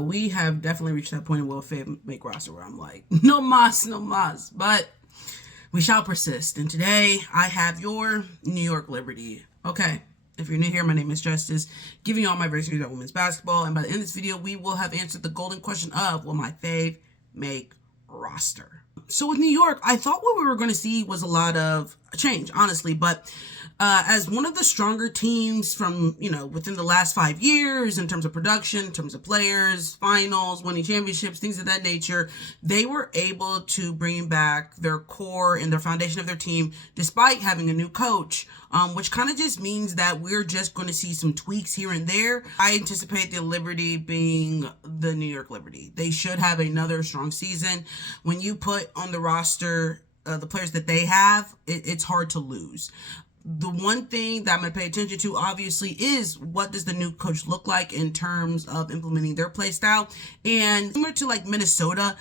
We have definitely reached that point in Will Fave make roster where I'm like, no mas, no mas. But we shall persist. And today I have your New York Liberty. Okay. If you're new here, my name is Justice, giving you all my very serious about women's basketball. And by the end of this video, we will have answered the golden question of, will my fave make roster? So with New York, I thought what we were going to see was a lot of change, honestly. But as one of the stronger teams from, within the last 5 years in terms of production, in terms of players, finals, winning championships, things of that nature, they were able to bring back their core and their foundation of their team despite having a new coach, which kind of just means that we're just going to see some tweaks here and there. I anticipate the Liberty being the New York Liberty. They should have another strong season. When you put on the roster the players that they have, it's hard to lose. The one thing that I'm going to pay attention to, obviously, is what does the new coach look like in terms of implementing their play style. And similar to like Minnesota,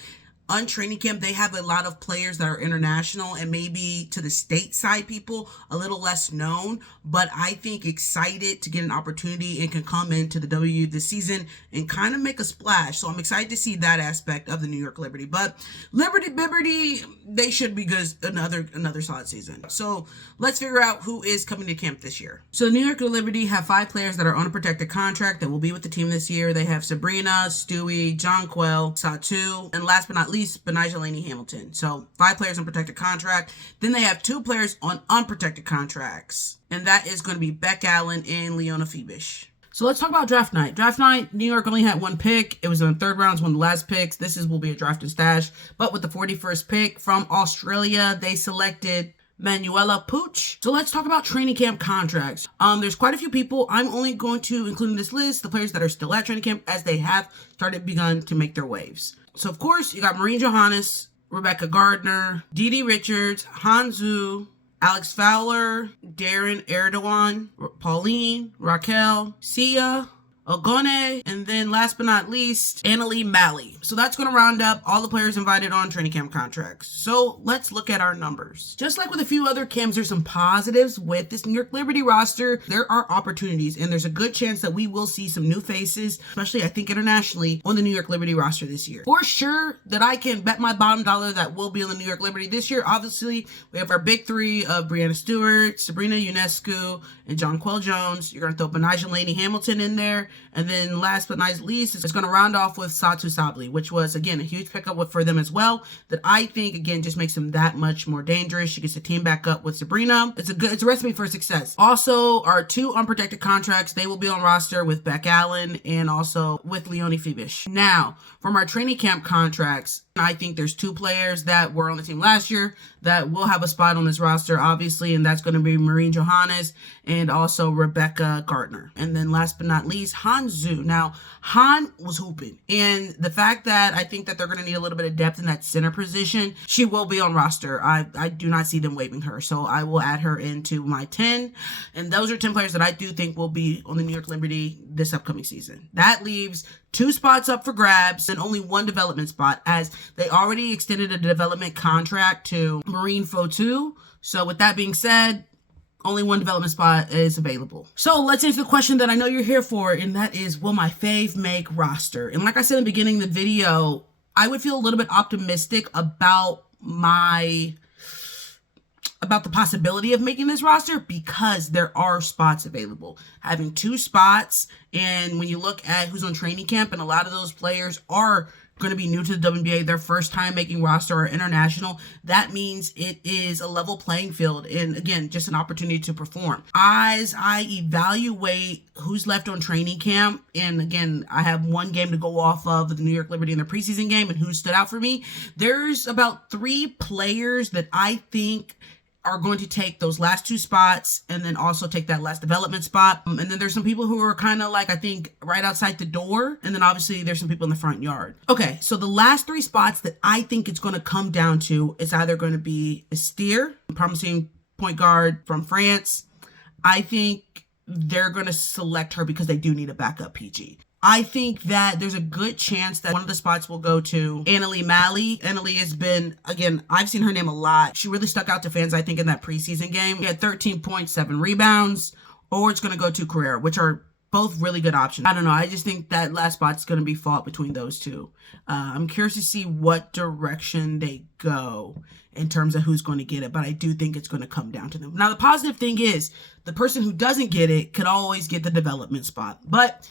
on training camp, they have a lot of players that are international and maybe to the stateside people a little less known, but I think excited to get an opportunity and can come into the W this season and kind of make a splash. So I'm excited to see that aspect of the New York Liberty. But Liberty, they should be good another solid season. So let's figure out who is coming to camp this year. So the New York Liberty have 5 players that are on a protected contract that will be with the team this year. They have Sabrina, Stewie, Jonquel, Satu, and last but not least, Benijah Laney Hamilton. So 5 players on protected contract. Then they have 2 players on unprotected contracts. And that is going to be Beck Allen and Leona Febish. So let's talk about draft night. Draft night, New York only had 1 pick. It was in the 3rd round, it's one of the last picks. This will be a draft and stash. But with the 41st pick from Australia, they selected Manuela Pooch. So let's talk about training camp contracts. There's quite a few people. I'm only going to include in this list the players that are still at training camp as they have begun to make their waves. So, of course, you got Maureen Johannes, Rebecca Gardner, Dee Richards, Hanzu, Alex Fowler, Darren Erdogan, Pauline, Raquel, Sia, Ogone, and then last but not least, Annalie Malley. So that's going to round up all the players invited on training camp contracts. So let's look at our numbers. Just like with a few other camps, there's some positives with this New York Liberty roster. There are opportunities, and there's a good chance that we will see some new faces, especially I think internationally, on the New York Liberty roster this year. For sure that I can bet my bottom dollar that will be on the New York Liberty this year. Obviously, we have our big 3 of Brianna Stewart, Sabrina Ionescu, and Jonquel Jones. You're going to throw Benijah Laney Hamilton in there. And then last but not least, it's going to round off with Satu Sabli, which was, again, a huge pickup for them as well, that I think, again, just makes them that much more dangerous. She gets the team back up with Sabrina. It's a recipe for success. Also, our 2 unprotected contracts, they will be on roster with Beck Allen and also with Leonie Febish. Now, from our training camp contracts, I think there's 2 players that were on the team last year that will have a spot on this roster, obviously, and that's going to be Maureen Johannes and also Rebecca Gardner. And then last but not least, Hanzu. Now, Han was hooping, and the fact that I think that they're going to need a little bit of depth in that center position, she will be on roster. I do not see them waiving her, so I will add her into my 10. And those are 10 players that I do think will be on the New York Liberty this upcoming season. That leaves 2 spots up for grabs and only 1 development spot, as they already extended a development contract to Marine Fotu. So with that being said, only 1 development spot is available. So let's answer the question that I know you're here for, and that is, will my fave make roster? And like I said in the beginning of the video, I would feel a little bit optimistic about the possibility of making this roster because there are spots available. Having 2 spots, and when you look at who's on training camp, and a lot of those players are going to be new to the WNBA, their first time making roster or international, that means it is a level playing field and, again, just an opportunity to perform. As I evaluate who's left on training camp, and again, I have 1 game to go off of the New York Liberty in their preseason game and who stood out for me, there's about 3 players that I think are going to take those last 2 spots and then also take that last development spot. And then there's some people who are kind of like, I think, right outside the door. And then obviously there's some people in the front yard. Okay, so the last 3 spots that I think it's going to come down to is either going to be Estier, promising point guard from France. I think they're going to select her because they do need a backup PG. I think that there's a good chance that one of the spots will go to Annalie Malley. Annalie has been, again, I've seen her name a lot. She really stuck out to fans, I think, in that preseason game. She had 13.7 rebounds, or it's going to go to Carrera, which are both really good options. I don't know. I just think that last spot's going to be fought between those two. I'm curious to see what direction they go in terms of who's going to get it, but I do think it's going to come down to them. Now, the positive thing is the person who doesn't get it could always get the development spot, but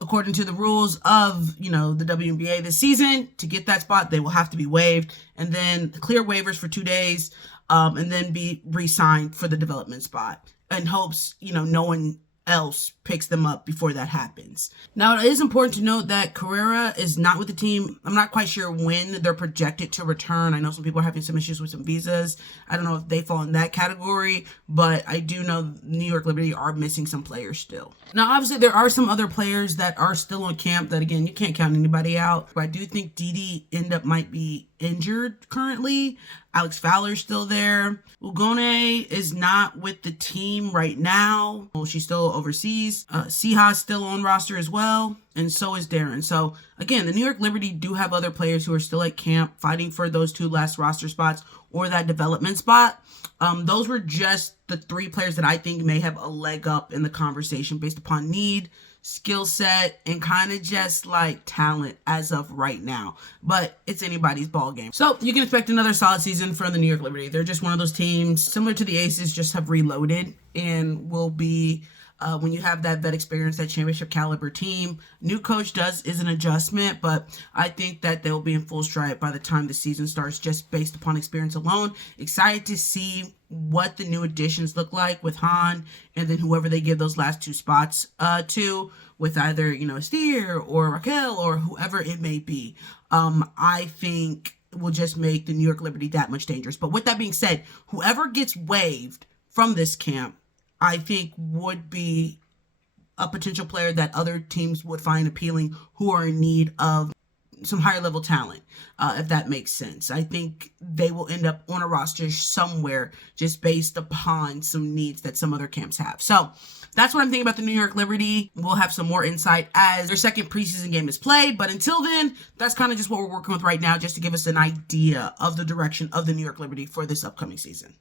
according to the rules of, the WNBA this season, to get that spot, they will have to be waived and then clear waivers for 2 days, and then be re-signed for the development spot in hopes, no one else picks them up before that happens. Now, it is important to note that Carrera is not with the team. I'm not quite sure when they're projected to return. I know some people are having some issues with some visas. I don't know if they fall in that category, but I do know New York Liberty are missing some players still. Now, obviously, there are some other players that are still on camp that, again, you can't count anybody out. But I do think Didi might be injured currently. Alex Fowler's still there. Ugone is not with the team right now. Well, she's still overseas. Siha's still on roster as well, and so is Darren. So again, the New York Liberty do have other players who are still at camp fighting for those 2 last roster spots or that development spot. Those were just the 3 players that I think may have a leg up in the conversation based upon need, skill set, and kind of just like talent as of right now. But it's anybody's ball game. So you can expect another solid season from the New York Liberty. They're just one of those teams similar to the Aces, just have reloaded and will be, when you have that vet experience, that championship caliber team. New coach is an adjustment, but I think that they'll be in full stride by the time the season starts, just based upon experience alone. Excited to see what the new additions look like with Han, and then whoever they give those last 2 spots to, with either, Steer or Raquel or whoever it may be. I think will just make the New York Liberty that much dangerous. But with that being said, whoever gets waived from this camp, I think would be a potential player that other teams would find appealing who are in need of some higher level talent, if that makes sense. I think they will end up on a roster somewhere just based upon some needs that some other camps have. So that's what I'm thinking about the New York Liberty. We'll have some more insight as their second preseason game is played. But until then, that's kind of just what we're working with right now, just to give us an idea of the direction of the New York Liberty for this upcoming season.